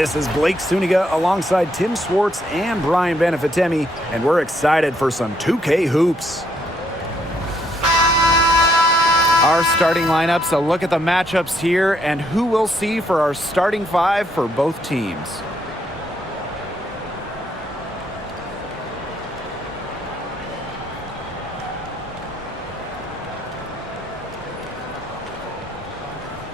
This is Blake Suniga alongside Tim Swartz and Brian Benefitemi, and we're excited for some 2K hoops. Our starting lineups, a look at the matchups here and who we'll see for our starting five for both teams.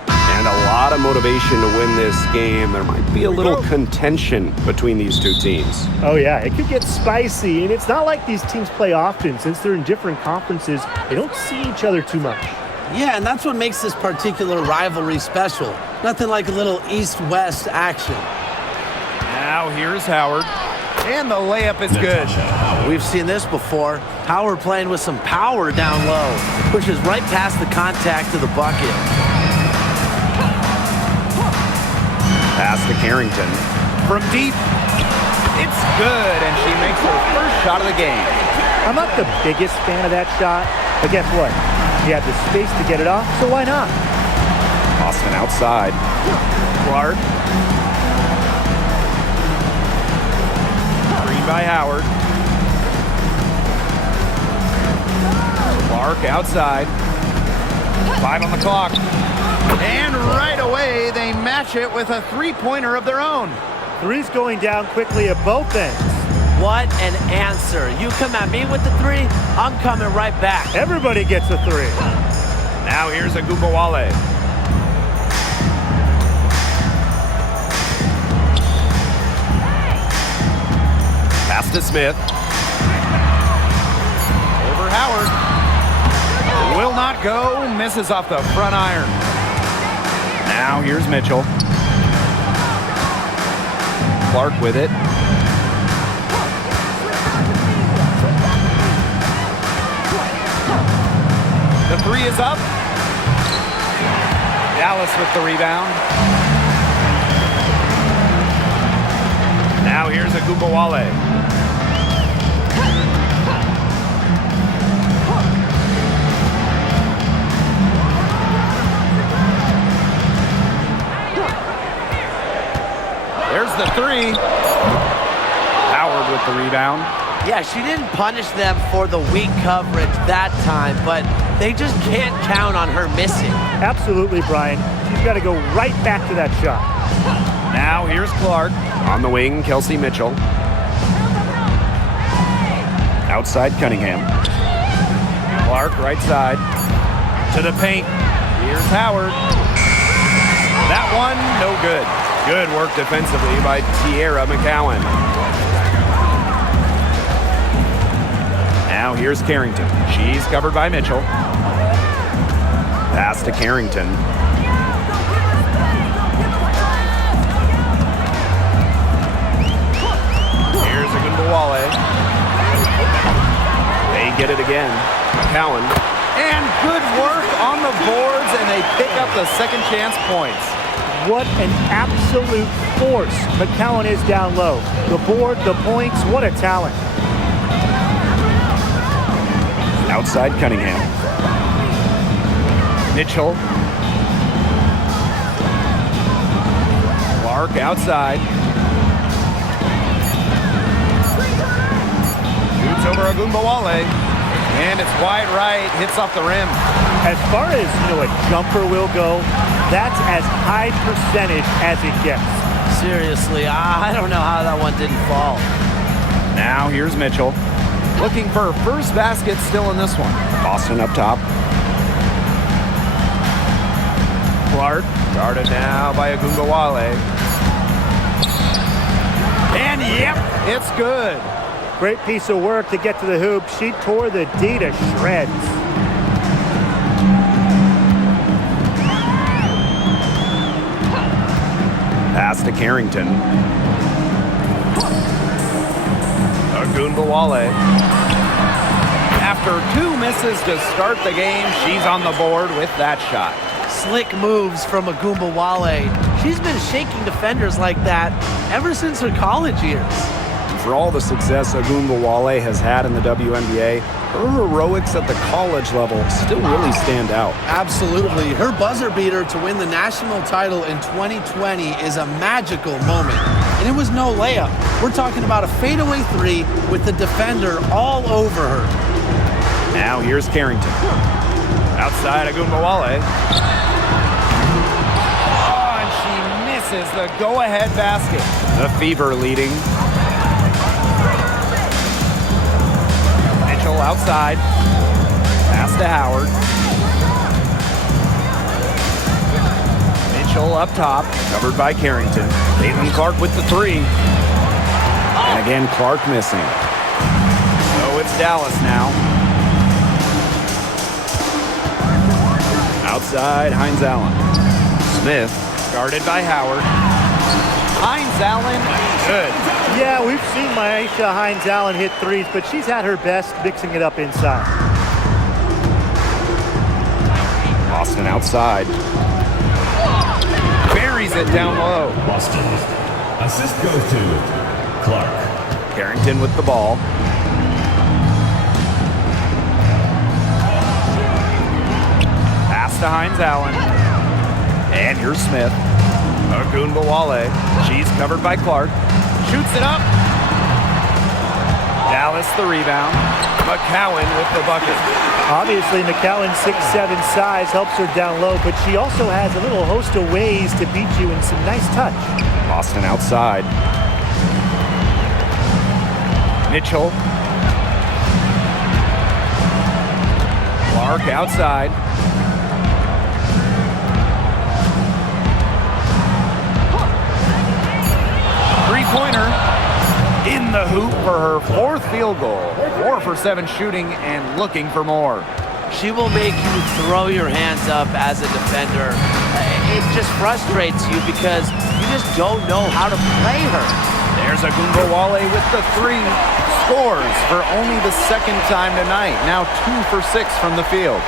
And a lot of motivation to win this game. There might be a little contention between these two teams. Oh yeah, it could get spicy, and it's not like these teams play often. Since they're in different conferences, they don't see each other too much. Yeah, and that's what makes this particular rivalry special. Nothing like a little east-west action. Now here's Howard, and the layup is good. We've seen this before. Howard playing with some power down low. Pushes right past the contact to the bucket. Pass to Carrington. From deep, it's good, and she makes her first shot of the game. I'm not the biggest fan of that shot, but guess what? He had the space to get it off, so why not? Austin outside. Clark. Screen by Howard. Clark outside. 5 on the clock. And right away, they match it with a three-pointer of their own. Three's going down quickly at both ends. What an answer. You come at me with the three, I'm coming right back. Everybody gets a three. Now here's Agumbawale. Pass to Smith. Over Howard. Will not go. Misses off the front iron. Now here's Mitchell. Clark with it. The three is up. Dallas with the rebound. Now here's Agumbawale. There's the three. Howard with the rebound. Yeah, she didn't punish them for the weak coverage that time, but they just can't count on her missing. Absolutely, Brian. She's got to go right back to that shot. Now here's Clark. On the wing, Kelsey Mitchell. Outside, Cunningham. Clark right side. To the paint. Here's Howard. That one, no good. Good work defensively by Tierra McCowan. Now here's Carrington. She's covered by Mitchell. Pass to Carrington. Here's Agumbawale. They get it again. McCowan. And good work on the boards, and they pick up the second chance points. What an absolute force McCowan is down low. The board, the points, what a talent. Outside, Cunningham. Mitchell. Clark outside. Shoots over Agumbawale. And it's wide right, hits off the rim. As far as, a jumper will go, that's as high percentage as it gets. Seriously, I don't know how that one didn't fall. Now here's Mitchell. Looking for her first basket still in this one. Boston up top. Clark, guarded now by Agumbawale. And yep, it's good. Great piece of work to get to the hoop. She tore the D to shreds. Pass to Carrington. Agumbawale. After two misses to start the game, she's on the board with that shot. Slick moves from Agumbawale. She's been shaking defenders like that ever since her college years. For all the success Agumbawale has had in the WNBA, her heroics at the college level still really stand out. Absolutely. Her buzzer beater to win the national title in 2020 is a magical moment. And it was no layup. We're talking about a fadeaway three with the defender all over her. Now here's Carrington. Outside Agumbawale. Oh, and she misses the go-ahead basket. The Fever leading. Mitchell outside. Pass to Howard. Mitchell up top. Covered by Carrington. Caitlin Clark with the three. And again, Clark missing. So it's Dallas now. Outside, Hines Allen. Smith, guarded by Howard. Hines Allen, good. Yeah, we've seen Myisha Hines Allen hit threes, but she's at her best mixing it up inside. Boston outside. Buries it down low. Boston. Assist goes to Clark. Carrington with the ball. Pass to Hines Allen. And here's Smith. Agumbawale. She's covered by Clark. Shoots it up. Dallas the rebound. McCowan with the bucket. Obviously, McCowan's 6'7" size helps her down low, but she also has a little host of ways to beat you in some nice touch. Boston outside. Mitchell. Clark outside. Three-pointer in the hoop for her fourth field goal. 4 for 7 shooting and looking for more. She will make you throw your hands up as a defender. It just frustrates you because you just don't know how to play her. There's Agumbawale with the three. Scores for only the second time tonight. Now 2 for 6 from the field.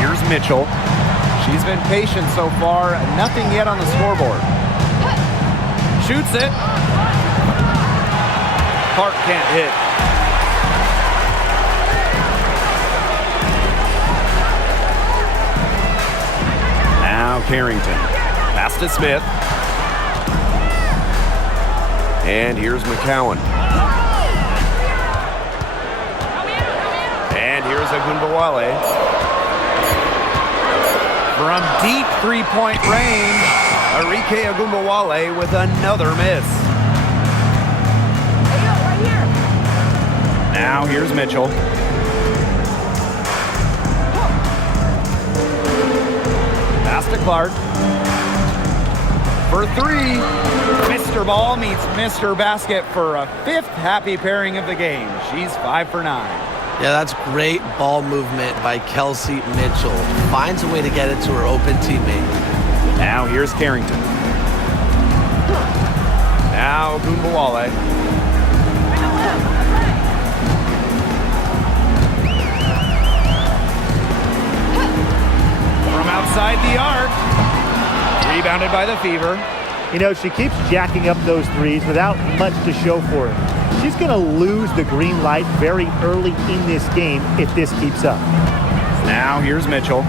Here's Mitchell. She's been patient so far. Nothing yet on the scoreboard. Shoots it. Clark can't hit. Now Carrington. Pass to Smith. And here's McCowan. And here's Agumbawale. From deep three-point range, Arike Agumbawale with another miss. Now here's Mitchell. Pass to Clark. For three, Mr. Ball meets Mr. Basket for a 5th happy pairing of the game. She's 5 for 9. Yeah, that's great ball movement by Kelsey Mitchell. Finds a way to get it to her open teammate. Now here's Carrington. Now Agumbawale. From outside the arc. Rebounded by the Fever. You know, she keeps jacking up those threes without much to show for it. She's going to lose the green light very early in this game if this keeps up. Now here's Mitchell.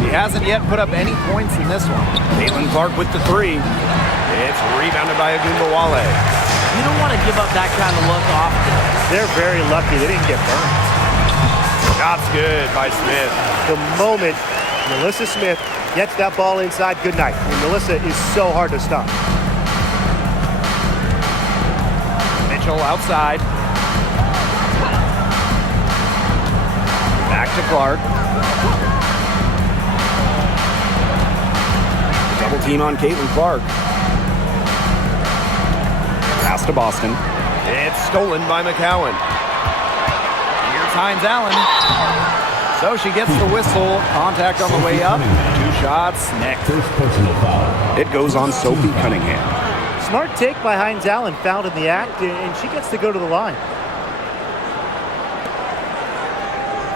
She hasn't yet put up any points in this one. Caitlin Clark with the three. It's rebounded by Agumbawale. You don't want to give up that kind of look often. They're very lucky they didn't get burned. Shot's good by Smith. The moment Melissa Smith gets that ball inside, good night. And Melissa is so hard to stop. Mitchell outside. Back to Clark. Double team on Caitlin Clark. Pass to Boston. It's stolen by McCowan. Here's Hines Allen. So she gets the whistle. Contact on the way up. 2 shots next. First personal foul. It goes on Sophie Cunningham. Smart take by Hines Allen, fouled in the act, and she gets to go to the line.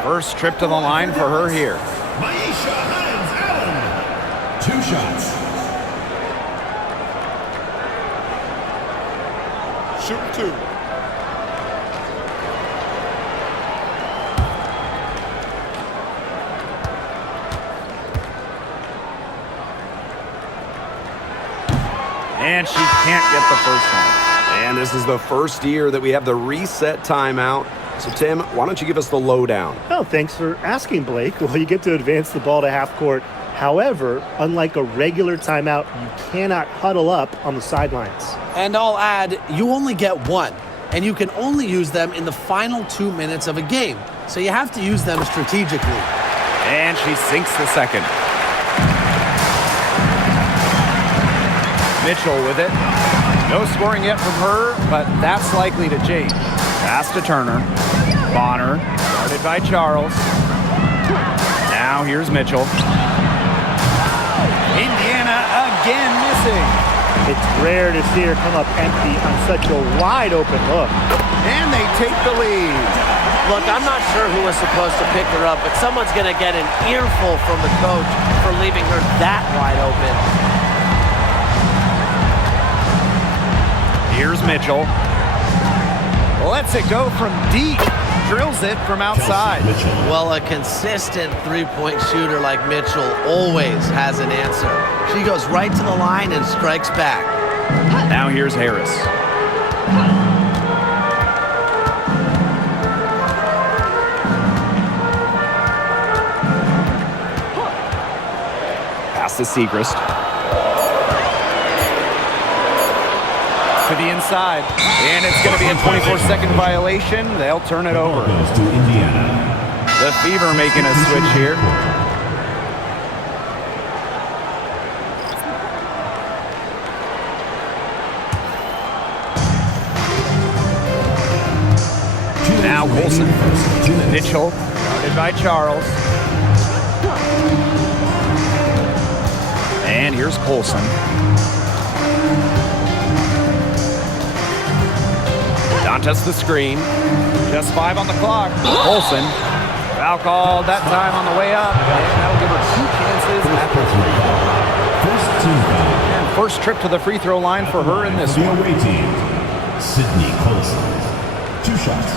First trip to the line for her here. Myisha Hines Allen. 2 shots. Shooting 2. And she can't get the first one. And this is the first year that we have the reset timeout. So, Tim, why don't you give us the lowdown? Oh, thanks for asking, Blake. Well, you get to advance the ball to half court. However, unlike a regular timeout, you cannot huddle up on the sidelines. And I'll add, you only get one, and you can only use them in the final 2 minutes of a game. So you have to use them strategically. And she sinks the second. Mitchell with it. No scoring yet from her, but that's likely to change. Pass to Turner. Bonner, guarded by Charles. Now here's Mitchell. Indiana again missing. It's rare to see her come up empty on such a wide open look. And they take the lead. Look, I'm not sure who was supposed to pick her up, but someone's going to get an earful from the coach for leaving her that wide open. Here's Mitchell. Lets it go from deep. Drills it from outside. Well, a consistent three-point shooter like Mitchell always has an answer. She goes right to the line and strikes back. Now here's Harris. Pass to Segrist. To the inside. And it's going to be a 24-second violation. They'll turn it over. Goes to Indiana. The Fever making a switch here. Now Colson. Mitchell, guarded by Charles. And here's Colson. Dantas the screen. Just 5 on the clock. Colson. Foul called that time on the way up. And that'll give her 2 chances at the free throw. First team foul. And first trip to the free throw line for her in this The one. away team, Sydney Colson. 2 shots.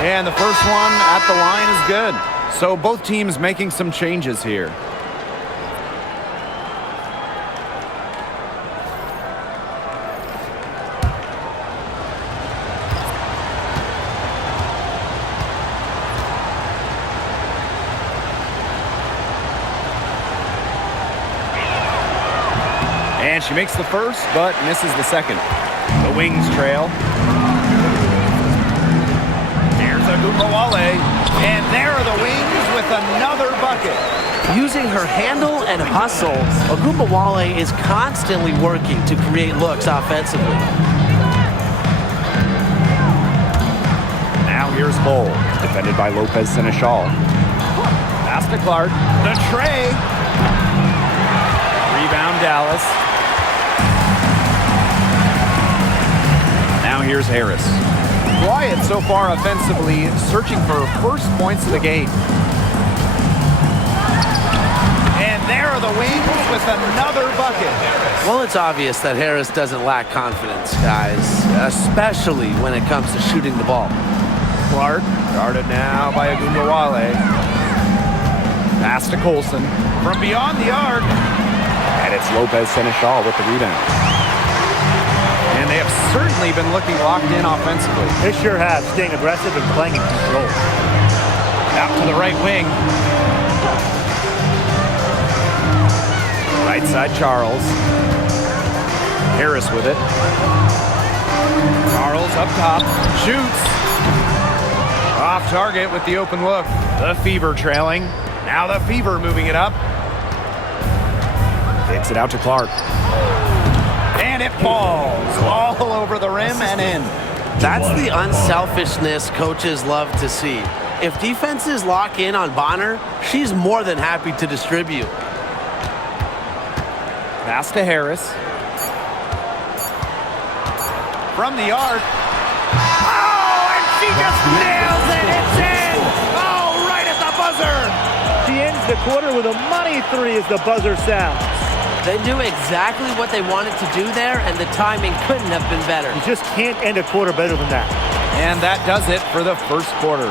And the first one at the line is good. So both teams making some changes here. And she makes the first, but misses the second. The Wings trail. Ogunbowale, and there are the Wings with another bucket. Using her handle and hustle, Ogunbowale is constantly working to create looks offensively. Now here's Bull, defended by Lopez Seneschal. Pass to Clark. The tray. Rebound Dallas. Now here's Harris. Quiet so far offensively, searching for first points of the game. And there are the Wings with another bucket. Well, it's obvious that Harris doesn't lack confidence, guys, especially when it comes to shooting the ball. Clark, guarded now by Ogunbowale. Pass to Colson. From beyond the arc. And it's Lopez Seneschal with the rebound. And they have certainly been looking locked in offensively. They sure have, staying aggressive and playing in control. Out to the right wing. Right side, Charles. Harris with it. Charles up top. Shoots. Off target with the open look. The Fever trailing. Now the Fever moving it up. Kicks it out to Clark. And it falls all over the rim and in. That's the unselfishness coaches love to see. If defenses lock in on Bonner, she's more than happy to distribute. Pass to Harris. From the arc. Oh, and she just nails it. It's in. Oh, right at the buzzer. She ends the quarter with a money 3 as the buzzer sounds. They knew exactly what they wanted to do there, and the timing couldn't have been better. You just can't end a quarter better than that. And that does it for the first quarter.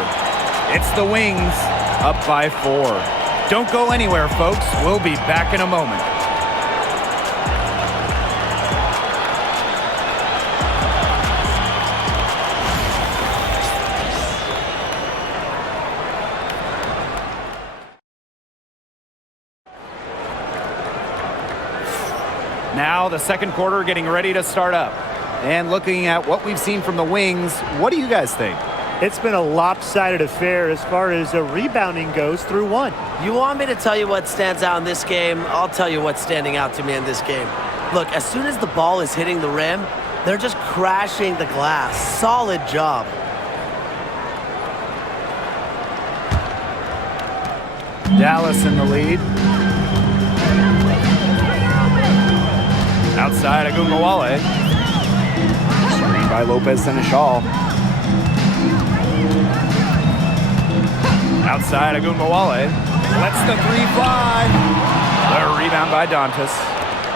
It's the Wings up by 4. Don't go anywhere, folks. We'll be back in a moment. Now the second quarter getting ready to start up. And looking at what we've seen from the Wings, what do you guys think? It's been a lopsided affair as far as rebounding goes through one. You want me to tell you what stands out in this game? I'll tell you what's standing out to me in this game. Look, as soon as the ball is hitting the rim, they're just crashing the glass. Solid job. Dallas in the lead. Outside Agumbawale. Screen by Lopez Seneschal. Outside Agumbawale. Lets the 3 fly. A rebound by Dantas.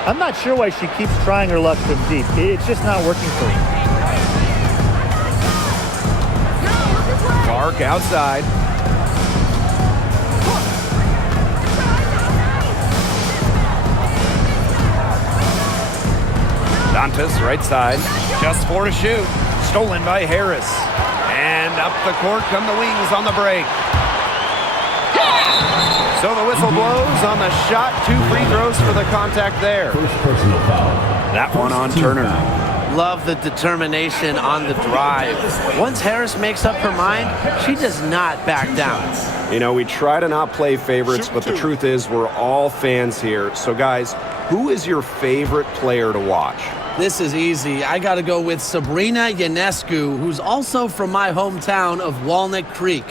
I'm not sure why she keeps trying her luck from deep. It's just not working for her. Clark outside. Dantas, right side. Just 4 to shoot. Stolen by Harris. And up the court come the Wings on the break. So the whistle blows on the shot. 2 free throws for the contact there. First personal foul. That one on Turner. Love the determination on the drive. Once Harris makes up her mind, she does not back down. You know, we try to not play favorites, but the truth is we're all fans here. So, guys, who is your favorite player to watch? This is easy. I got to go with Sabrina Ionescu, who's also from my hometown of Walnut Creek.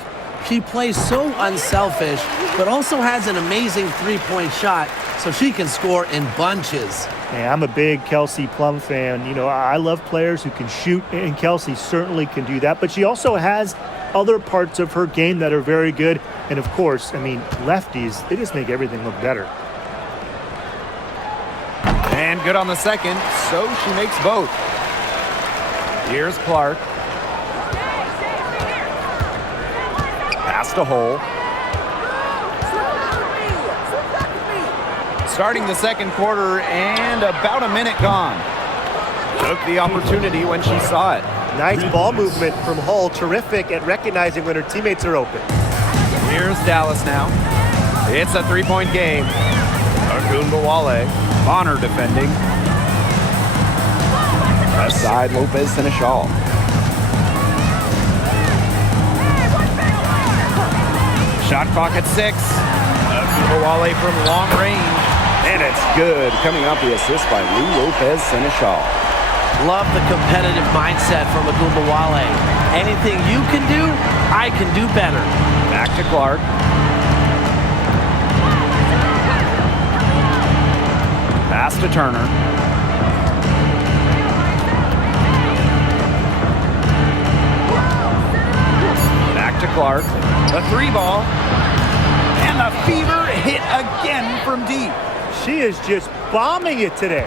She plays so unselfish, but also has an amazing three-point shot, so she can score in bunches. Hey, I'm a big Kelsey Plum fan. You know, I love players who can shoot, and Kelsey certainly can do that. But she also has other parts of her game that are very good. And, of course, I mean, lefties, they just make everything look better. And good on the second, so she makes both. Here's Clark. Pass to Hole. Starting the second quarter and about a minute gone. Took the opportunity when she saw it. Nice ball movement from Hull. Terrific at recognizing when her teammates are open. Here's Dallas now. It's a 3-point game. Agumbawale. Bonner defending. Left side, Lopez Seneschal. Shot clock at 6. Agumbawale from long range. And it's good. Coming up, the assist by Lou Lopez Seneschal. Love the competitive mindset from Agumbawale. Anything you can do, I can do better. Back to Clark. Pass to Turner. Back to Clark. The 3 ball. And the fever hit again from deep. She is just bombing it today.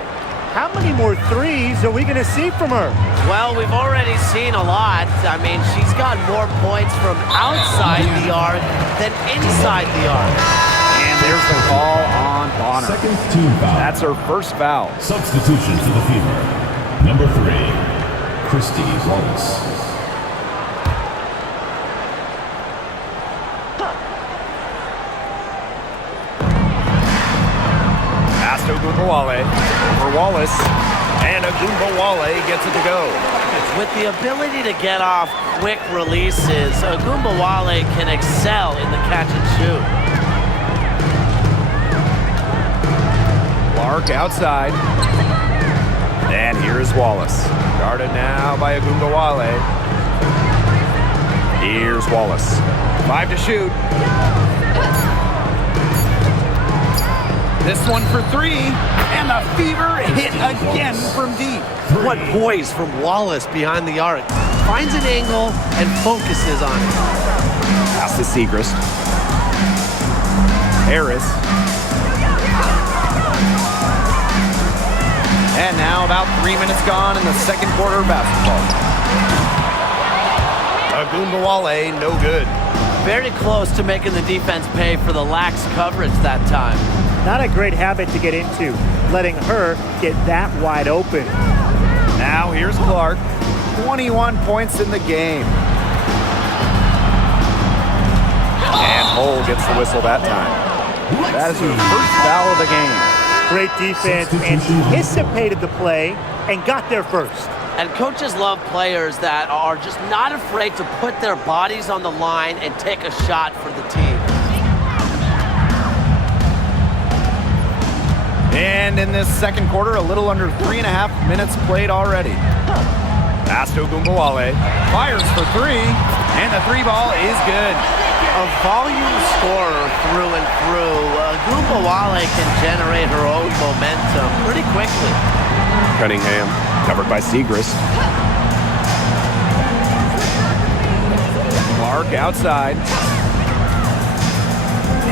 How many more threes are we going to see from her? Well, we've already seen a lot. I mean, she's got more points from outside the arc than inside the arc. And there's the call on Bonner. Second team foul. That's her first foul. Substitution for the Fever. Number 3, Christy Wallace. Agumbawale over Wallace, and Agumbawale gets it to go. With the ability to get off quick releases, Agumbawale can excel in the catch and shoot. Clark outside, and here's Wallace. Guarded now by Agumbawale. Here's Wallace. 5 to shoot. This one for 3, and the fever hit again from deep. What poise from Wallace behind the arc. Finds an angle and focuses on it. Pass to Segrist. Harris. Now about 3 minutes gone in the second quarter of basketball. Agumbawale, no good. Very close to making the defense pay for the lax coverage that time. Not a great habit to get into, letting her get that wide open. Now here's Clark. 21 points in the game. And Hull gets the whistle that time. That is her first foul of the game. Great defense, anticipated the play, and got there first. And coaches love players that are just not afraid to put their bodies on the line and take a shot for the team. And in this second quarter, a little under 3.5 minutes played already. Pass to Agumbawale. Fires for three, and the three ball is good. A volume scorer through and through, Agumbawale can generate her own momentum pretty quickly. Cunningham, covered by Segrist. Clark outside.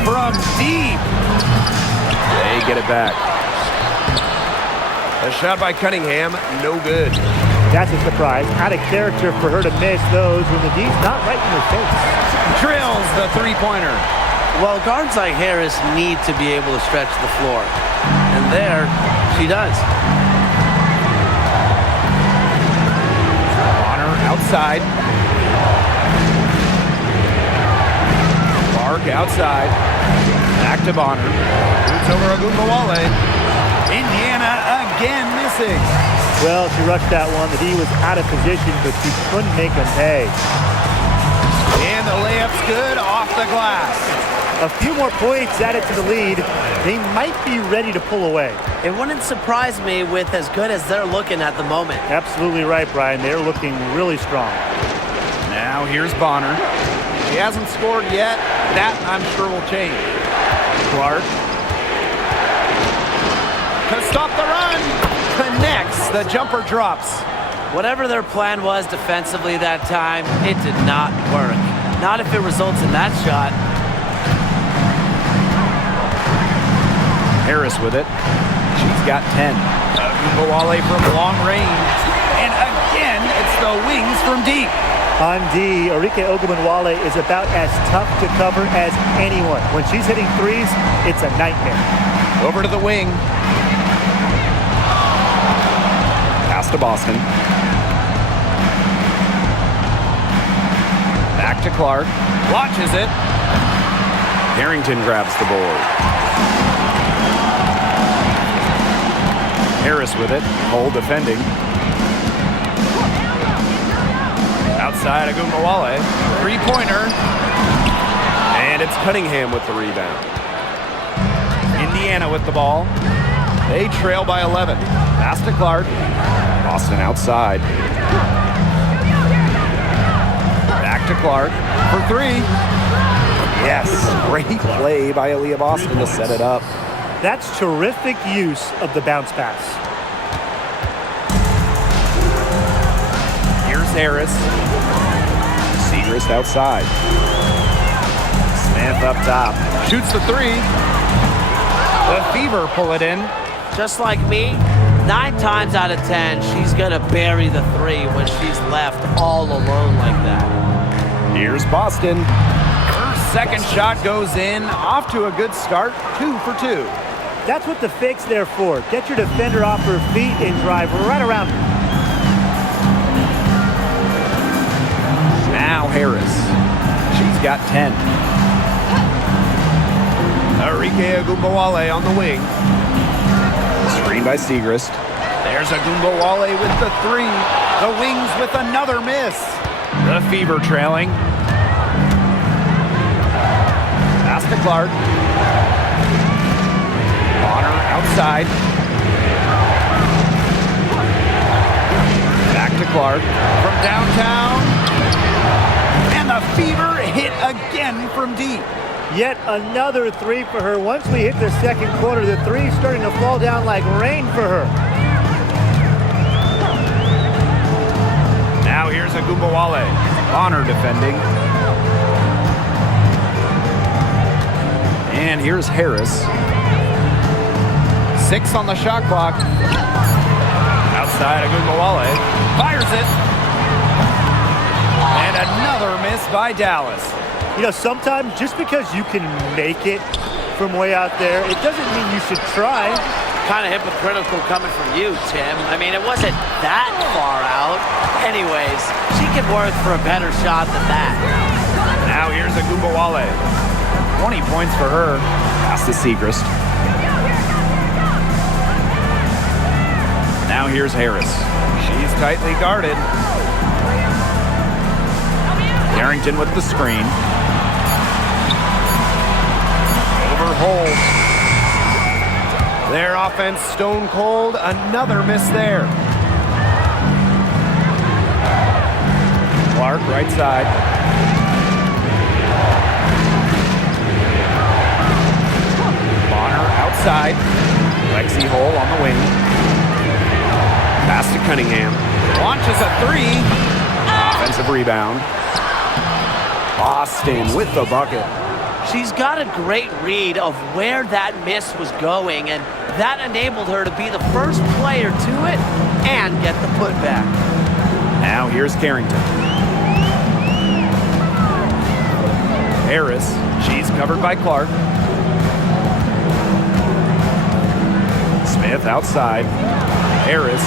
From deep. They get it back. A shot by Cunningham, no good. That's a surprise. Out of character for her to miss those when the D's not right in her face. Drills the three-pointer. Well, guards like Harris need to be able to stretch the floor. And there, she does. Bonner outside. Clark outside. Back to Bonner. Boots over Agumbawale. Indiana again missing. Well, she rushed that one. The D was out of position, but she couldn't make them pay. And the layup's good off the glass. A few more points added to the lead. They might be ready to pull away. It wouldn't surprise me with as good as they're looking at the moment. Absolutely right, Brian. They're looking really strong. Now here's Bonner. He hasn't scored yet. That, I'm sure, will change. Clark. To stop the run. Connects. The jumper drops. Whatever their plan was defensively that time, it did not work. Not if it results in that shot. Harris with it. She's got 10. Agumbawale from long range. And again, it's the wings from deep. On D, Arike Ogunbowale is about as tough to cover as anyone. When she's hitting threes, it's a nightmare. Over to the wing. Pass to Boston. Back to Clark. Watches it. Harrington grabs the board. Harris with it. Hull defending. Outside Agumbawale. Three-pointer. And it's Cunningham with the rebound. Indiana with the ball. They trail by 11. Pass to Clark. Boston outside. Back to Clark for three. Yes, great play by Aaliyah Boston to set it up. That's terrific use of the bounce pass. Here's Harris. Segrist outside. Smith up top. Shoots the three. The Fever pull it in. Just like me, 9 times out of 10, she's going to bury the three when she's left all alone like that. Here's Boston. Her second shot goes in. Off to a good start. 2 for 2. That's what the fake's there for. Get your defender off her feet and drive right around her. Now Harris. She's got 10. Arike Agumbawale on the wing. Screen by Segrist. There's Agumbawale with the three. The Wings with another miss. The Fever trailing. Pass to Clark. Bonner outside. Back to Clark from downtown. And the Fever hit again from deep. Yet another three for her. Once we hit the second quarter, the three's starting to fall down like rain for her. Now here's Agumbawale. Bonner defending. And here's Harris. 6 on the shot clock. side, Agumbawale fires it. And another miss by Dallas. You know, sometimes just because you can make it from way out there, it doesn't mean you should try. Kind of hypocritical coming from you, Tim. I mean, it wasn't that far out. Anyways, she can work for a better shot than that. Now here's Agumbawale. 20 points for her. Pass to Segrist. Now here's Harris. She's tightly guarded. Carrington with the screen. Over Hole. Their offense stone cold. Another miss there. Clark right side. Bonner outside. Lexi Hole on the wing. Pass to Cunningham. Launches a three. Offensive rebound. Boston with the bucket. She's got a great read of where that miss was going, and that enabled her to be the first player to it and get the putback. Now here's Carrington. Harris. She's covered by Clark. Smith outside. Harris.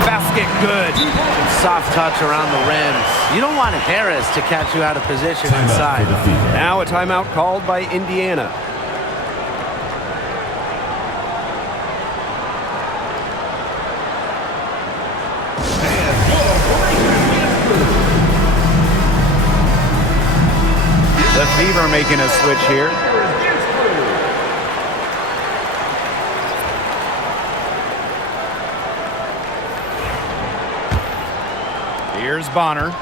Basket good. Soft touch around the rim. You don't want Harris to catch you out of position inside. Now a timeout called by Indiana. The Fever making a switch here. Here's Bonner.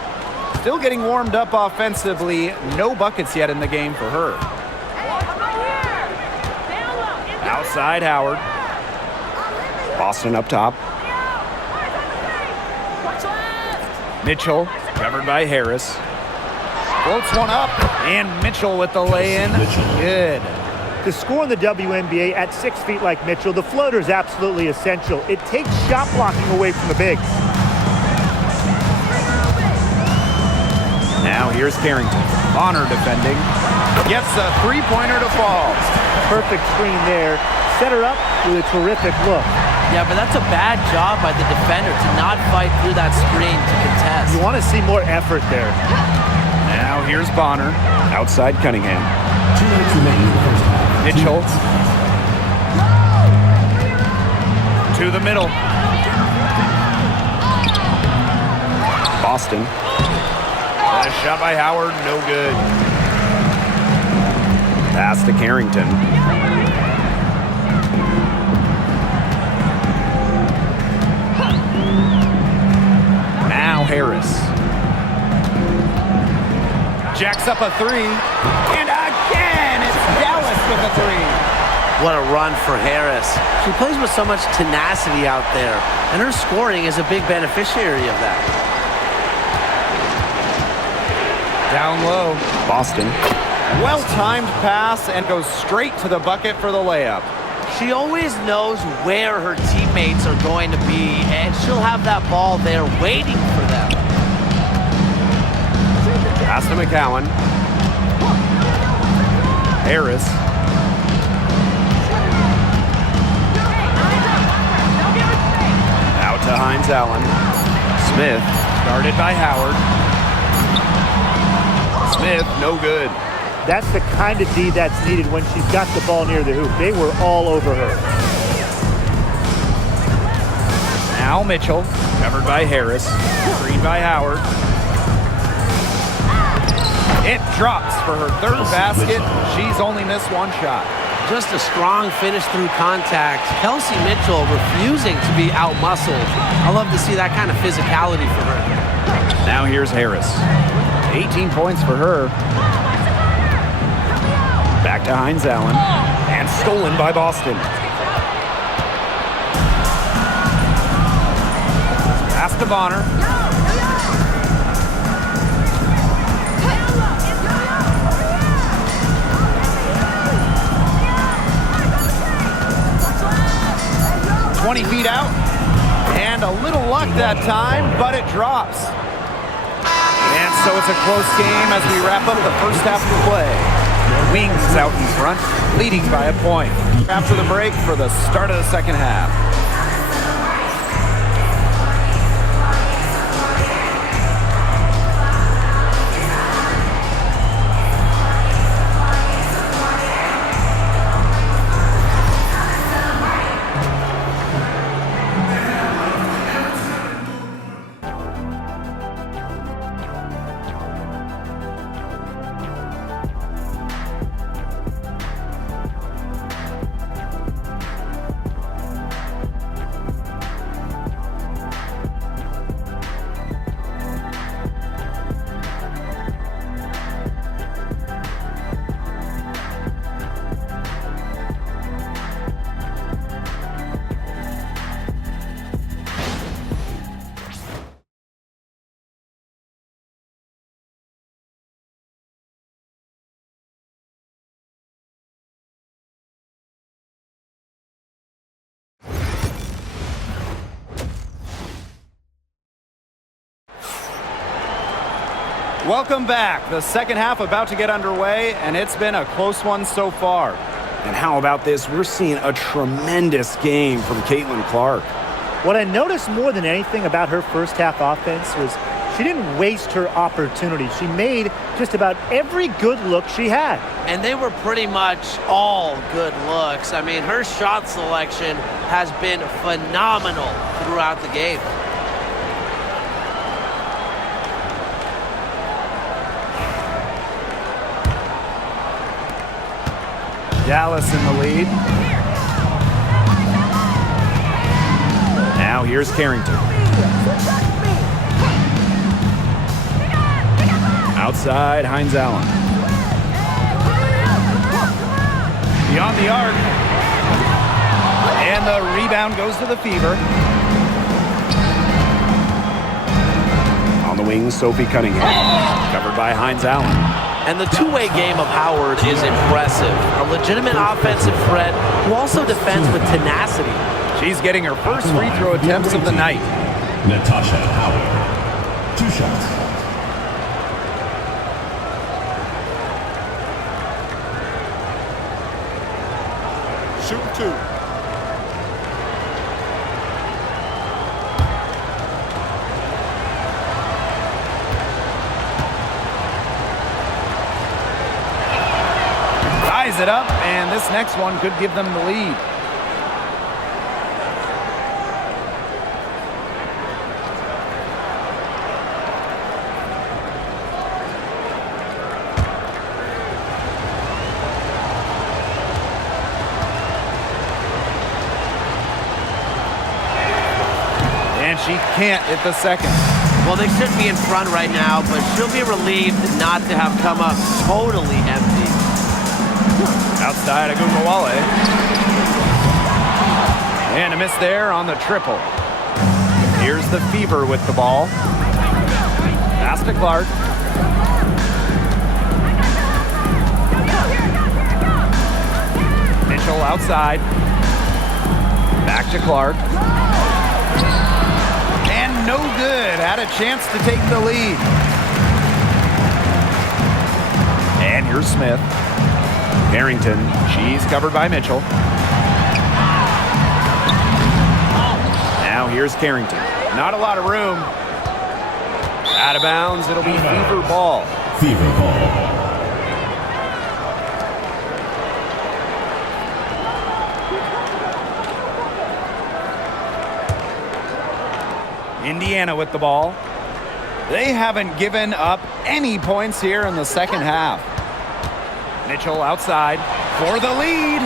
Still getting warmed up offensively. No buckets yet in the game for her. Outside Howard. Boston up top. Mitchell covered by Harris. Floats one up. And Mitchell with the lay-in. Good. To score in the WNBA at 6 feet like Mitchell, the floater is absolutely essential. It takes shot blocking away from the bigs. Now here's Carrington. Bonner defending. Gets a three-pointer to fall. Perfect screen there. Set her up with a terrific look. Yeah, but that's a bad job by the defender to not fight through that screen to contest. You want to see more effort there. Now here's Bonner. Outside Cunningham. 2 minutes remaining in the first half. Mitchell. To the middle. Boston. A shot by Howard, no good. Pass to Carrington. Now Harris. Jacks up a three. And again, it's Dallas with a three. What a run for Harris. She plays with so much tenacity out there, and her scoring is a big beneficiary of that. Down low. Boston. Well-timed pass and goes straight to the bucket for the layup. She always knows where her teammates are going to be, and she'll have that ball there waiting for them. Pass to McCowan. Harris. Out to Hines Allen. Smith. Guarded by Howard. Smith, no good. That's the kind of D that's needed when she's got the ball near the hoop. They were all over her. Now Mitchell, covered by Harris. Screened by Howard. It drops for her third basket. She's only missed one shot. Just a strong finish through contact. Kelsey Mitchell refusing to be out-muscled. I love to see that kind of physicality for her. Now here's Harris. 18 points for her. Back to Hines Allen. And stolen by Boston. Pass to Bonner. Feet out, and And a little luck that time, but it drops. And so it's a close game as we wrap up the first half of the play. Wings out in front, leading by a point. After the break for the start of the second half. Welcome back. The second half about to get underway, and it's been a close one so far. And how about this? We're seeing a tremendous game from Caitlin-Clark. What I noticed more than anything about her first half offense was she didn't waste her opportunity. She made just about every good look she had. And they were pretty much all good looks. I mean, her shot selection has been phenomenal throughout the game. Dallas in the lead. Now here's Carrington. Outside, Hines Allen. Beyond the arc. And the rebound goes to the Fever. On the wing, Sophie Cunningham. Covered by Hines Allen. And the two-way game of Howard is impressive. A legitimate offensive threat who also defends with tenacity. She's getting her first free throw attempts of the night. Natasha Howard. 2 shots. Shoot 2. Ties it up, and this next one could give them the lead. And she can't hit the second. Well, they should be in front right now, but she'll be relieved not to have come up totally empty. Outside Agumbawale. And a miss there on the triple. Here's the Fever with the ball. Pass to Clark. Mitchell outside. Back to Clark. And no good. Had a chance to take the lead. And here's Smith. Harrington, she's covered by Mitchell. Now here's Carrington. Not a lot of room. Out of bounds, it'll be Fever ball. Fever ball. Indiana with the ball. They haven't given up any points here in the second half. Mitchell outside for the lead.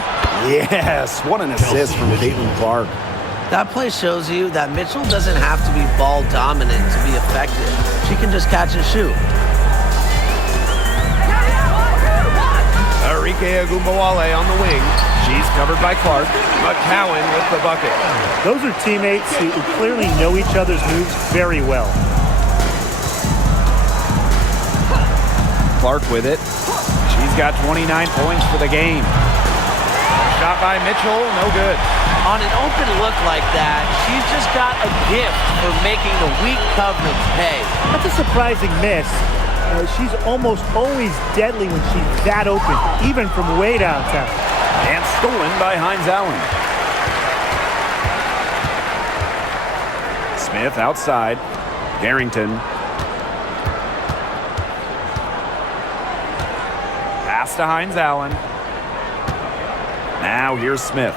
Yes, what an assist from Caitlin-Clark. That play shows you that Mitchell doesn't have to be ball dominant to be effective. She can just catch and shoot. Arike Agumbawale on the wing. She's covered by Clark. McCowan with the bucket. Those are teammates who clearly know each other's moves very well. Clark with it. She's got 29 points for the game. Shot by Mitchell, no good. On an open look like that, she's just got a gift for making the weak coverage pay. That's a surprising miss. She's almost always deadly when she's that open, even from way downtown. And stolen by Hines Allen. Smith outside. Garrington. Pass to Hines Allen. Now here's Smith.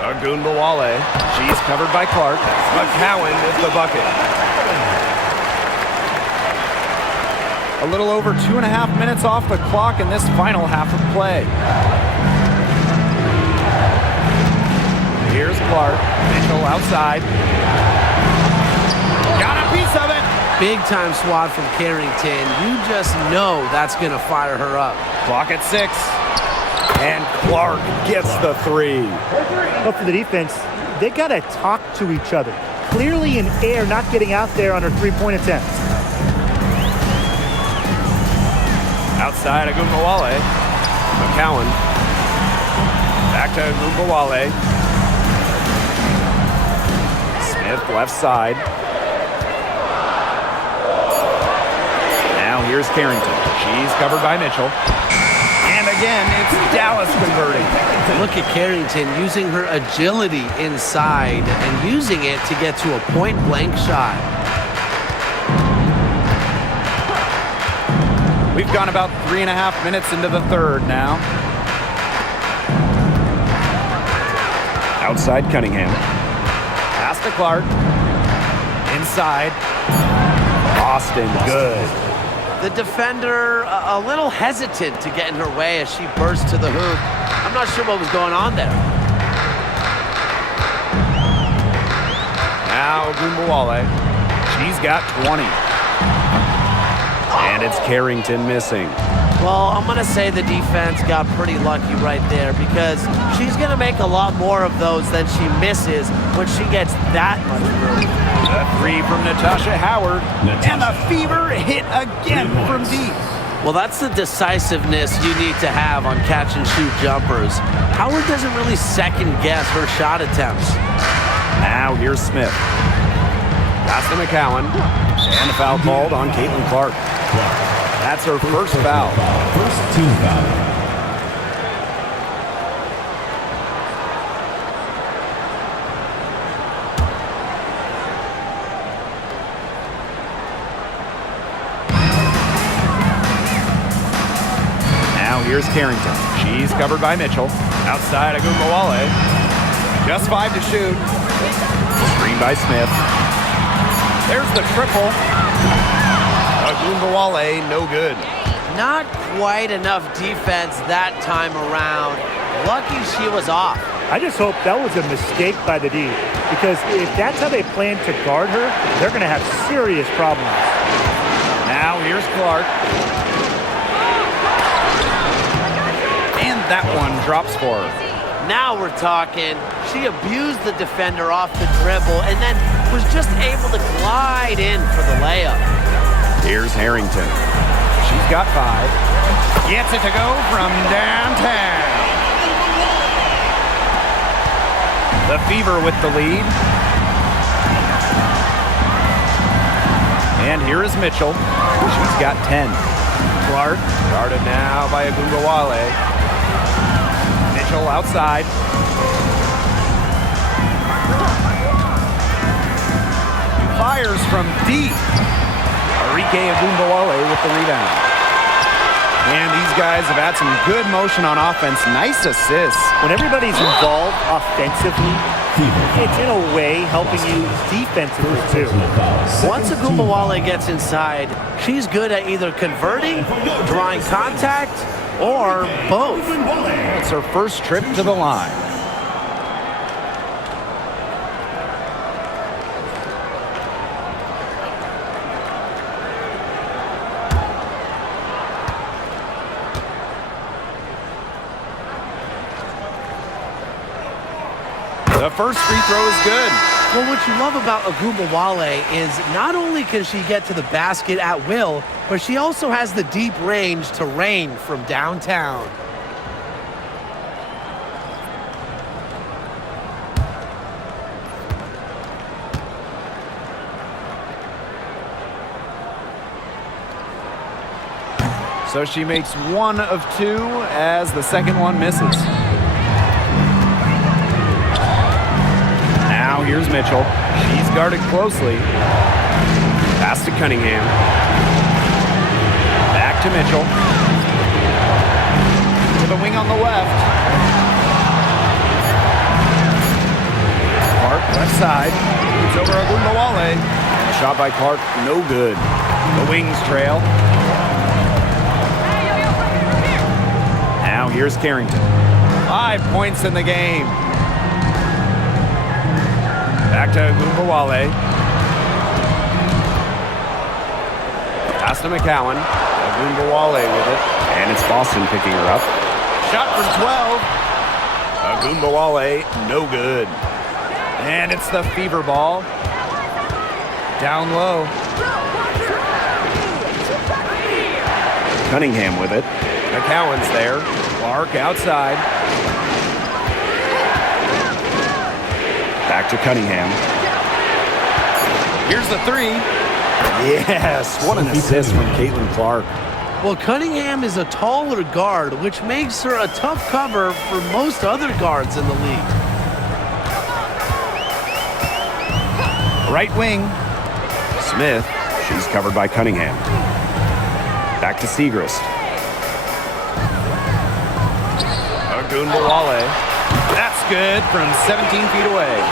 Agunbawale. She's covered by Clark. McCowan with the bucket. A little over 2.5 minutes off the clock in this final half of play. Here's Clark. Mitchell outside. Got a piece of it. Big time swat from Carrington. You just know that's going to fire her up. Clock at 6. And Clark gets the 3. But for the defense, they got to talk to each other. Clearly in air, not getting out there on her three-point attempt. Outside Agunbawale. McCowan. Back to Agunbawale. Smith left side. Now here's Carrington. She's covered by Mitchell. And again, it's Dallas converting. Look at Carrington using her agility inside and using it to get to a point-blank shot. We've gone about 3.5 minutes into the third now. Outside Cunningham. Pass to Clark. Inside. Austin, good. The defender a little hesitant to get in her way as she burst to the hoop. I'm not sure what was going on there. Now Agunbawale. She's got 20. And it's Carrington missing. Well, I'm going to say the defense got pretty lucky right there because she's going to make a lot more of those than she misses when she gets that much room. The 3 from Natasha Howard. And the fever hit again from deep. Well, that's the decisiveness you need to have on catch-and-shoot jumpers. Howard doesn't really second-guess her shot attempts. Now here's Smith. Pass to McCowan. And a foul called on Caitlin Clark. That's her first foul. First team foul. Now here's Carrington. She's covered by Mitchell. Outside Agunbawale. Just 5 to shoot. Screen by Smith. There's the triple. Agunbawale, no good. Not quite enough defense that time around. Lucky she was off. I just hope that was a mistake by the D, because if that's how they plan to guard her, they're going to have serious problems. Now here's Clark. And that one drops for her. Now we're talking. She abused the defender off the dribble and then was just able to glide in for the layup. Here's Harrington. She's got 5. Gets it to go from downtown. The Fever with the lead. And here is Mitchell. She's got 10. Clark guarded now by Agunbawale. Mitchell outside. Fires from deep. Arike Agunbawale with the rebound. And these guys have had some good motion on offense. Nice assists. When everybody's involved offensively, it's in a way helping you defensively too. Once Agunbawale gets inside, she's good at either converting, drawing contact, or both. It's her first trip to the line. The first free throw is good. Well, what you love about Agunbawale is not only can she get to the basket at will, but she also has the deep range to rain from downtown. So she makes 1 of 2 as the second one misses. Now here's Mitchell. She's guarded closely. Pass to Cunningham. Back to Mitchell. To the wing on the left. Clark left side. It's over Agumbawale. And a shot by Clark, no good. The Wings trail. Now here's Carrington. 5 points in the game. Back to Agumbawale. Pass to McCowan. Agumbawale with it. And it's Boston picking her up. Shot from 12. Agumbawale, no good. And it's the Fever ball. Down low. Cunningham with it. McCowan's there. Clark outside. Back to Cunningham. Here's the 3. Yes, what an assist from Caitlin-Clark. Well, Cunningham is a taller guard, which makes her a tough cover for most other guards in the league. Right wing. Smith. She's covered by Cunningham. Back to Segrist. Agumbawale. That's good from 17 feet away.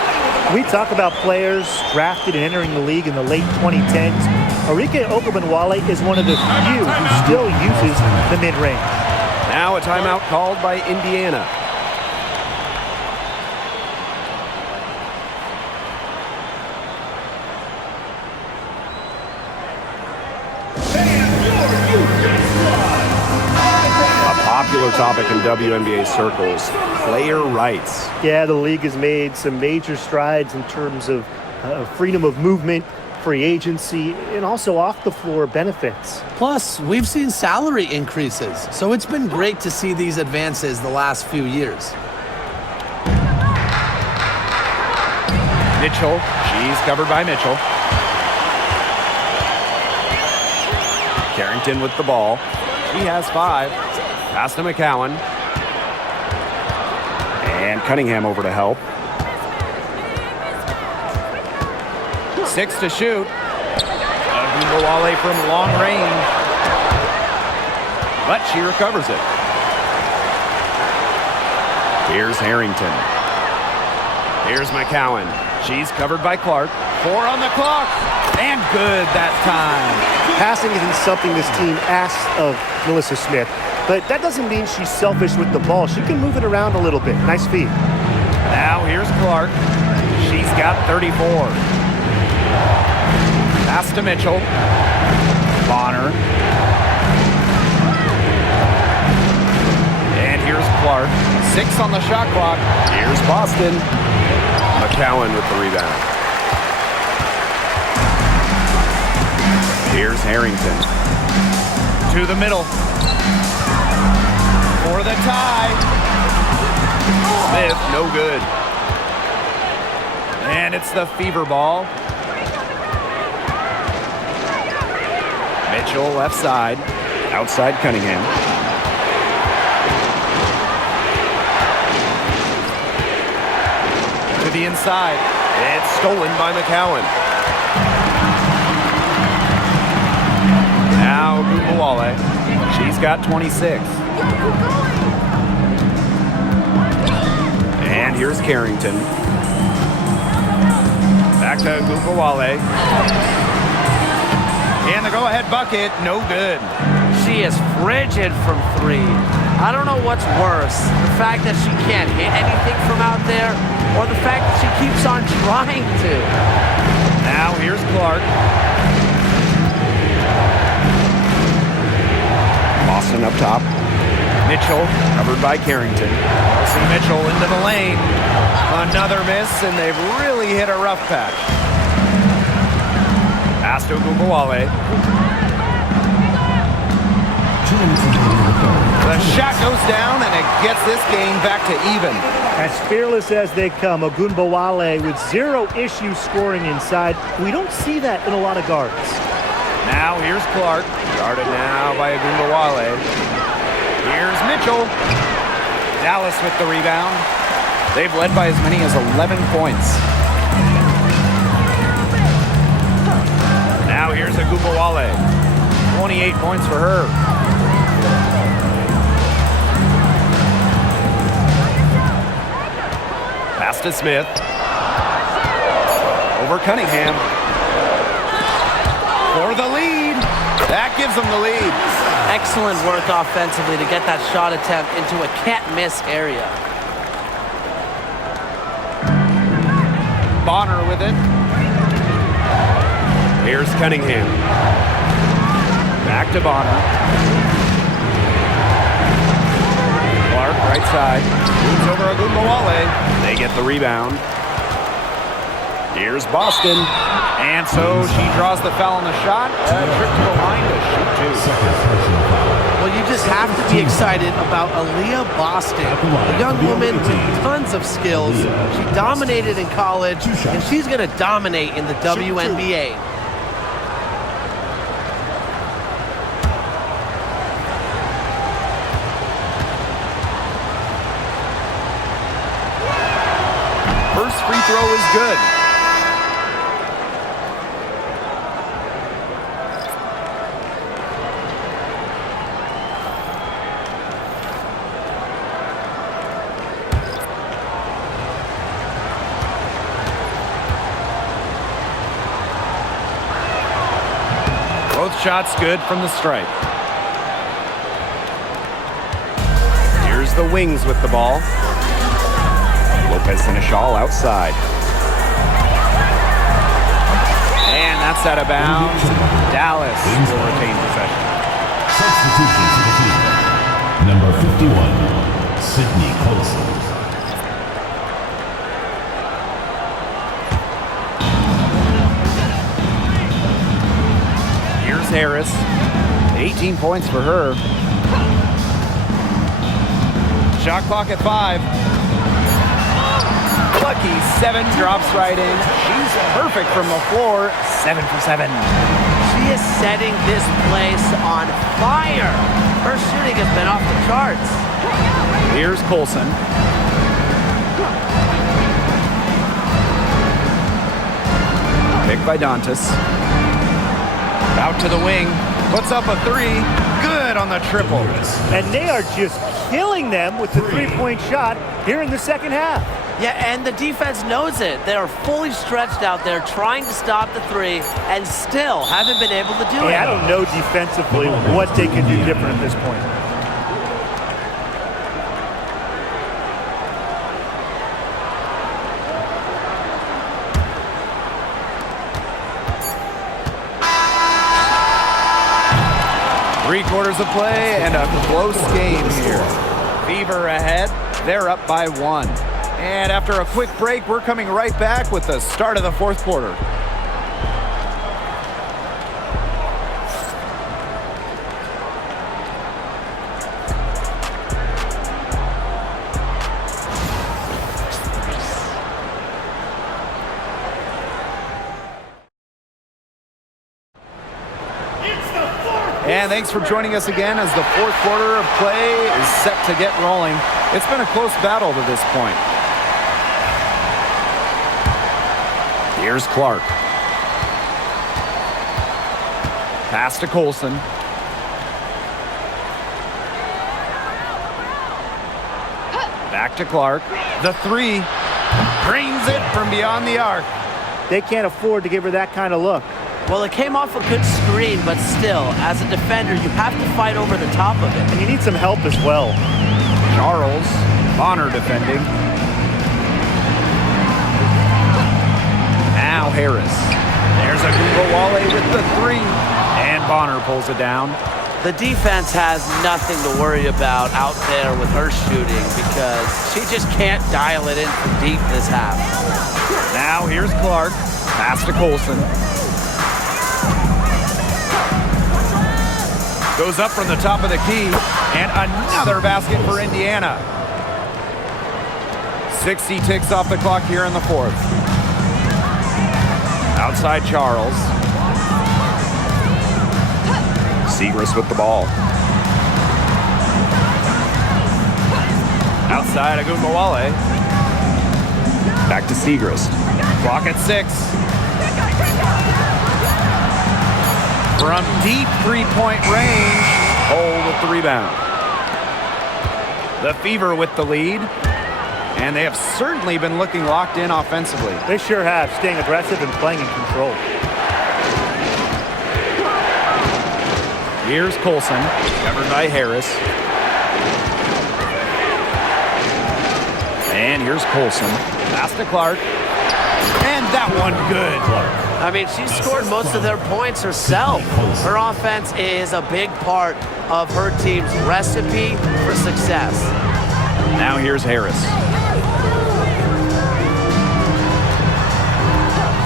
We talk about players drafted and entering the league in the late 2010s. Arike Ogunbowale is one of the few who still uses the mid-range. Now a timeout called by Indiana. Popular topic in WNBA circles, player rights. Yeah, the league has made some major strides in terms of freedom of movement, free agency, and also off-the-floor benefits. Plus, we've seen salary increases, so it's been great to see these advances the last few years. Mitchell. She's covered by Mitchell. Carrington with the ball. She has 5. Pass to McCowan. And Cunningham over to help. 6 to shoot. Agumbawale from long range. But she recovers it. Here's Harrington. Here's McCowan. She's covered by Clark. 4 on the clock. And good that time. Passing isn't something this team asks of Melissa Smith. But that doesn't mean she's selfish with the ball. She can move it around a little bit. Nice feed. Now here's Clark. She's got 34. Pass to Mitchell. Bonner. And here's Clark. 6 on the shot clock. Here's Boston. McCowan with the rebound. Here's Harrington. To the middle. For the tie. Smith, no good. And it's the Fever ball. Mitchell left side. Outside Cunningham. To the inside. It's stolen by McCowan. Now Agumbawale. She's got 26. And here's Carrington. Back to Agumbawale. And the go-ahead bucket, no good. She is frigid from 3. I don't know what's worse, the fact that she can't hit anything from out there, or the fact that she keeps on trying to. Now here's Clark. Boston up top. Mitchell, covered by Carrington. See Mitchell into the lane. Another miss, and they've really hit a rough patch. Pass to Agumbawale. The shot goes down, and it gets this game back to even. As fearless as they come, Agumbawale with 0 issues scoring inside. We don't see that in a lot of guards. Now here's Clark. Guarded now by Ogunbowale. Here's Mitchell. Dallas with the rebound. They've led by as many as 11 points. Now here's Ogunbowale. 28 points for her. Pass to Smith. Over Cunningham. For the lead. That gives them the lead. Excellent work offensively to get that shot attempt into a can't-miss area. Bonner with it. Here's Cunningham. Back to Bonner. Clark, right side. Moves over Ogunbowale. They get the rebound. Here's Boston. And so she draws the foul on the shot. A trip to the line to shoot two. Well, you just have to be excited about Aaliyah Boston, a young woman with tons of skills. She dominated in college, and she's going to dominate in the WNBA. First free throw is good. Both shots good from the stripe. Here's the Wings with the ball. Lopez Seneschal outside. And that's out of bounds. Dallas will retain possession. Substitution to the field. Number 51, Sydney Colson. Here's Harris. 18 points for her. Shot clock at 5. Lucky 7 drops right in. She's perfect from the floor. 7 for 7. She is setting this place on fire. Her shooting has been off the charts. Here's Colson. Picked by Dantas. Out to the wing. Puts up a 3. Good on the triple. And they are just killing them with the three-point shot here in the second half. Yeah, and the defense knows it. They are fully stretched out there trying to stop the 3 and still haven't been able to do it. I don't know defensively what they can do different at this point. Three-quarters of play and a close game here. Fever ahead. They're up by 1. And after a quick break, we're coming right back with the start of the fourth quarter. And thanks for joining us again as the fourth quarter of play is set to get rolling. It's been a close battle to this point. Here's Clark. Pass to Colson. Back to Clark. The 3. Drains it from beyond the arc. They can't afford to give her that kind of look. Well, it came off a good screen, but still, as a defender, you have to fight over the top of it. And you need some help as well. Charles. Bonner defending. Now Harris. There's Ogunbowale with the 3. And Bonner pulls it down. The defense has nothing to worry about out there with her shooting because she just can't dial it in from deep this half. Now here's Clark. Pass to Colson. Goes up from the top of the key. And another basket for Indiana. 60 ticks off the clock here in the fourth. Outside Charles. Segrist with the ball. Outside, Agunbowale. Back to Segrist. Clock at 6. From deep three-point range. Hole with the rebound. The Fever with the lead. And they have certainly been looking locked in offensively. They sure have, staying aggressive and playing in control. Here's Colson, covered by Harris. And here's Colson. Pass to Clark. And that one good. I mean, she scored most of their points herself. Her offense is a big part of her team's recipe for success. Now here's Harris.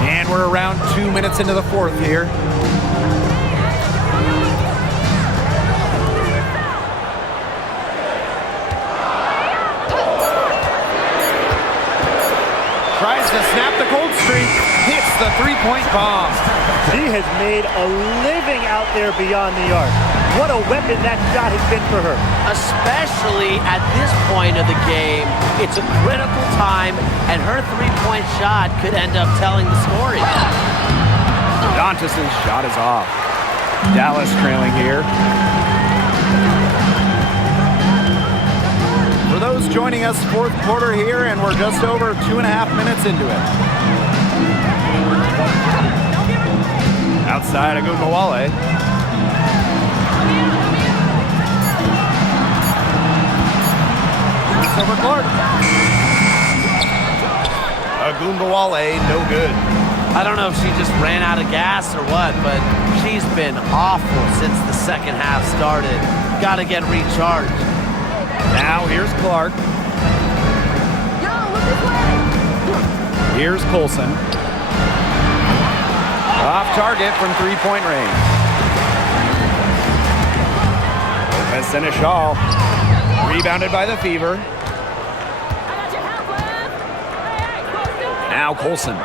And we're around 2 minutes into the fourth here. Tries to snap the cold streak. Hits the three-point bomb. She has made a living out there beyond the arc. What a weapon that shot has been for her. Especially at this point of the game, it's a critical time, and her three-point shot could end up telling the story. Dantas' shot is off. Dallas trailing here. For those joining us, fourth quarter here, and we're just over 2.5 minutes into it. Outside, Agunbowale. Over Clark. Agunbowale, no good. I don't know if she just ran out of gas or what, but she's been awful since the second half started. Got to get recharged. Now here's Clark. Here's Colson. Off target from three-point range. Lopez Seneschal. Rebounded by the Fever. Now Colson.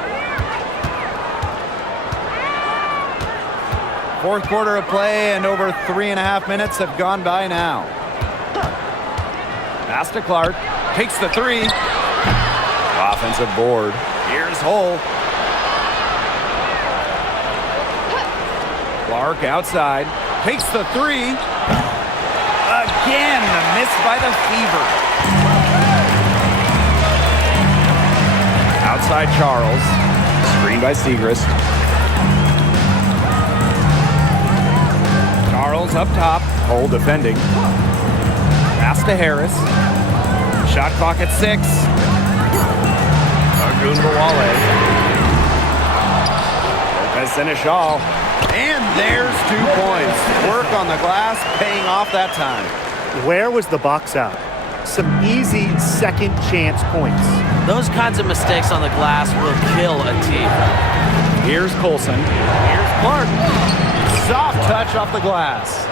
Fourth quarter of play, and over 3.5 minutes have gone by now. Pass to Clark. Takes the three. Offensive board. Here's Hull. Clark outside. Takes the three. Again, the miss by the Fever. Outside Charles. Screen by Segrist. Charles up top. Hole defending. Pass to Harris. Shot clock at 6. Agunbowale. Lopez Seneschal. And there's 2 points. Work on the glass, paying off that time. Where was the box out? Some easy second chance points. Those kinds of mistakes on the glass will kill a team. Here's Colson. Here's Clark. Soft touch off the glass.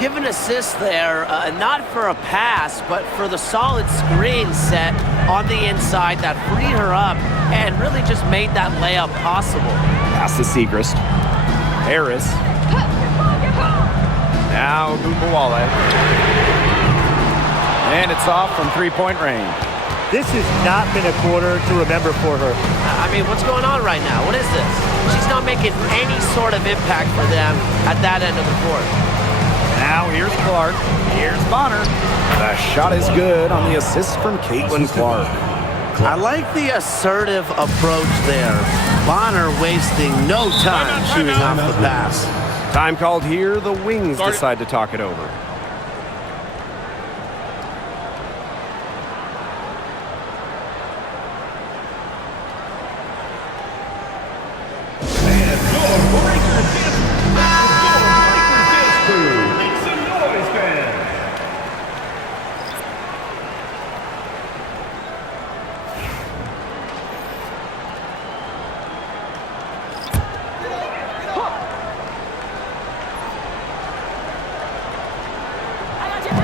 Give an assist there, not for a pass, but for the solid screen set on the inside that freed her up and really just made that layup possible. Pass to Segrist. Harris. Now Agunbowale. And it's off from three-point range. This has not been a quarter to remember for her. I mean, what's going on right now? What is this? She's not making any sort of impact for them at that end of the court. Now here's Clark. Here's Bonner. The shot is good on the assist from Caitlin Clark. I like the assertive approach there. Bonner wasting no time shooting off the pass. Time called here. The Wings decide to talk it over.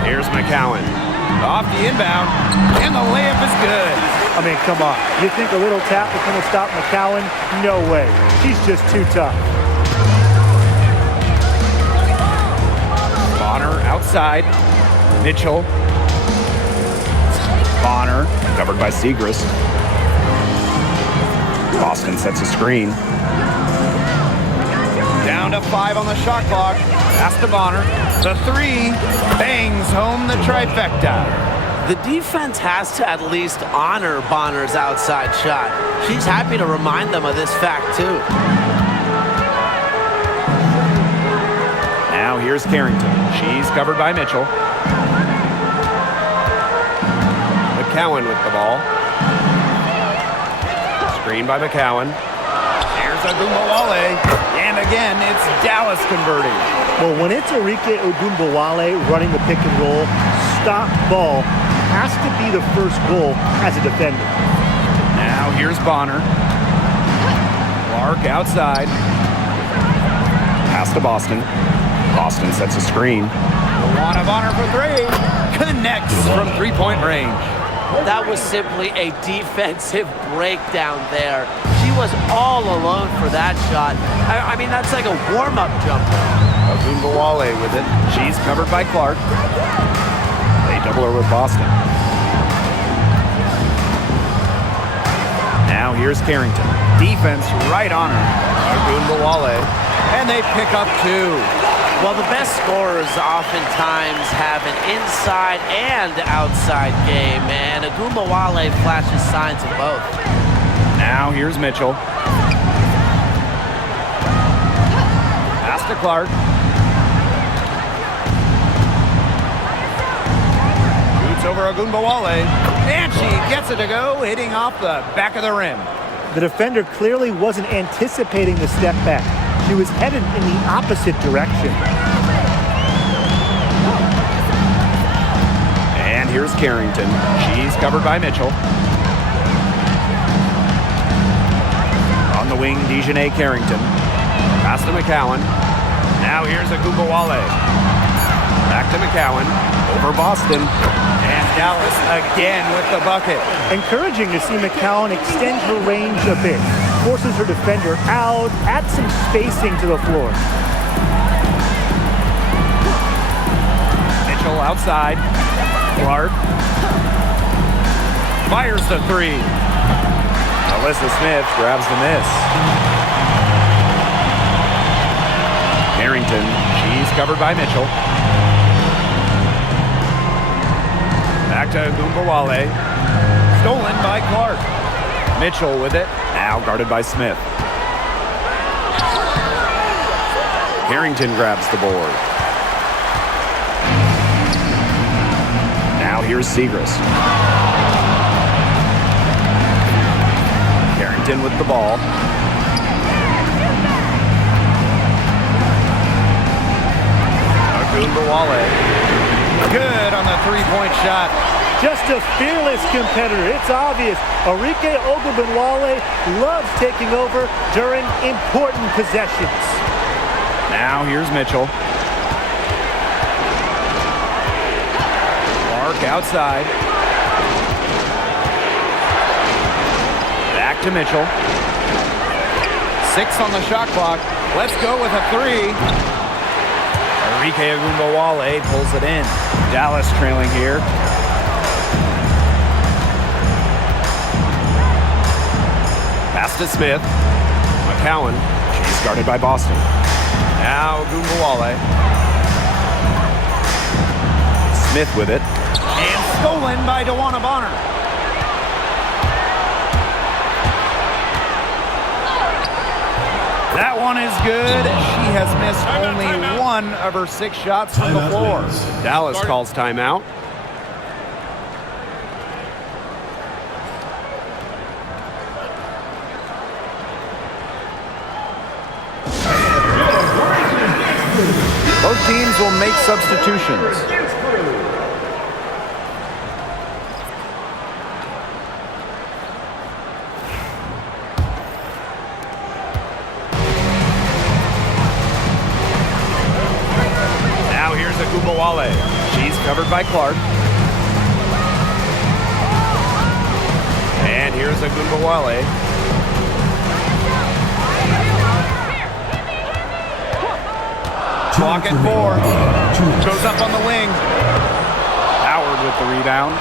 Here's McCowan. Off the inbound, and the layup is good. I mean, come on. You think a little tap is going to stop McCowan? No way. She's just too tough. Outside. Mitchell. Bonner. Covered by Segrist. Boston sets a screen. Down to 5 on the shot clock. Pass to Bonner. The 3 bangs home the trifecta. The defense has to at least honor Bonner's outside shot. She's happy to remind them of this fact, too. Now here's Carrington. She's covered by Mitchell. McCowan with the ball. Screen by McCowan. Here's Ogunbowale. And again, it's Dallas converting. Well, when it's Arike Ogunbowale running the pick and roll, stop ball has to be the first goal as a defender. Now here's Bonner. Clark outside. Pass to Boston. Boston sets a screen. Luana Bonner for 3. Connects from three-point range. That was simply a defensive breakdown there. She was all alone for that shot. I mean, that's like a warm-up jumper. Ogunbowale with it. She's covered by Clark. They double her with Boston. Now here's Carrington. Defense right on her. Ogunbowale. And they pick up 2. Well, the best scorers oftentimes have an inside and outside game, and Ogunbowale flashes signs of both. Now here's Mitchell. Pass to Clark. Shoots over Ogunbowale. And she gets it to go, hitting off the back of the rim. The defender clearly wasn't anticipating the step back. She was headed in the opposite direction. And here's Carrington. She's covered by Mitchell. On the wing, Dejanay Carrington. Pass to McCowan. Now here's Ogunbowale. Back to McCowan. Over Boston. And Dallas again with the bucket. Encouraging to see McCowan extend her range a bit. Forces her defender out, adds some spacing to the floor. Mitchell outside. Clark. Fires the 3. Alyssa Smith grabs the miss. Carrington, she's covered by Mitchell. Back to Ogunbowale. Stolen by Clark. Mitchell with it. Now guarded by Smith. Carrington grabs the board. Now here's Segrist. Carrington with the ball. Ogunbowale. Good on the three-point shot. Just a fearless competitor. It's obvious. Arike Ogunbowale loves taking over during important possessions. Now here's Mitchell. Clark outside. Back to Mitchell. 6 on the shot clock. Let's go with a 3. Arike Ogunbowale pulls it in. Dallas trailing here. Pass to Smith. McCowan. She's guarded by Boston. Now Ogunbowale. Smith with it. And stolen by Luana Bonner. That one is good. She has missed only 1 of her 6 shots from the floor. Dallas calls timeout. Both teams will make substitutions. Now here's Ogunbowale. She's covered by Clark. And here's Ogunbowale. Clock at 4. Goes up on the wing. Howard with the rebound.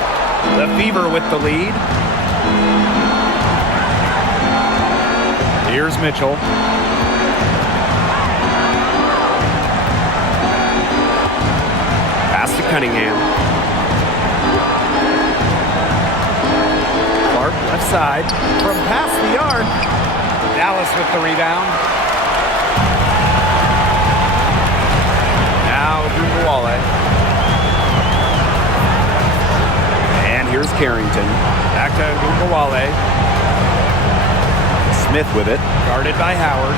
The Fever with the lead. Here's Mitchell. Pass to Cunningham. Clark left side. From past the arc. Dallas with the rebound. Now Ogunbowale. And here's Carrington. Back to Ogunbowale. Smith with it. Guarded by Howard.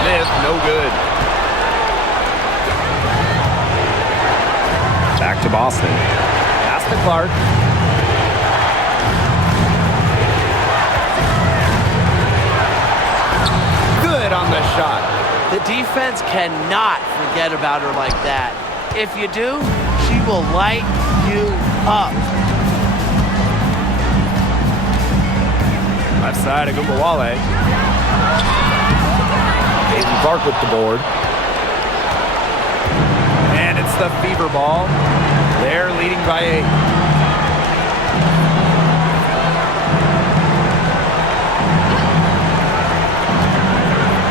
Smith, no good. Back to Boston. Pass to Clark. Good on the shot. The defense cannot forget about her like that. If you do, she will light you up. Left side of Ogunbowale. Clark with the board. And it's the Fever ball. They're leading by 8.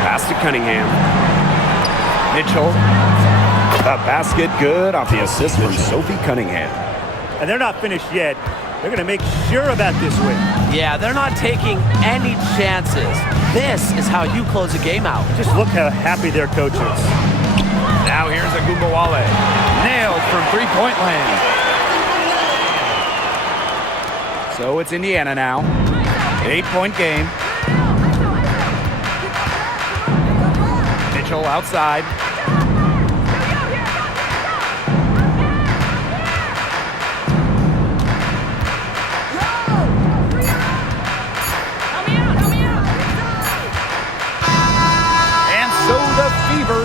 Pass to Cunningham. Mitchell. The basket good off the assist from Sophie Cunningham. And they're not finished yet. They're going to make sure about this win. Yeah, they're not taking any chances. This is how you close a game out. Just look how happy their coach is. Now here's Ogunbowale. Nailed from three-point land. So it's Indiana now. 8-point game. Mitchell outside.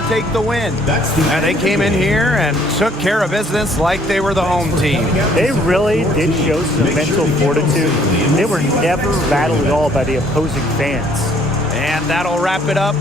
Take the win. And they came in here and took care of business like they were the home team. They really did show some mental fortitude. They were never rattled at all by the opposing fans. And that'll wrap it up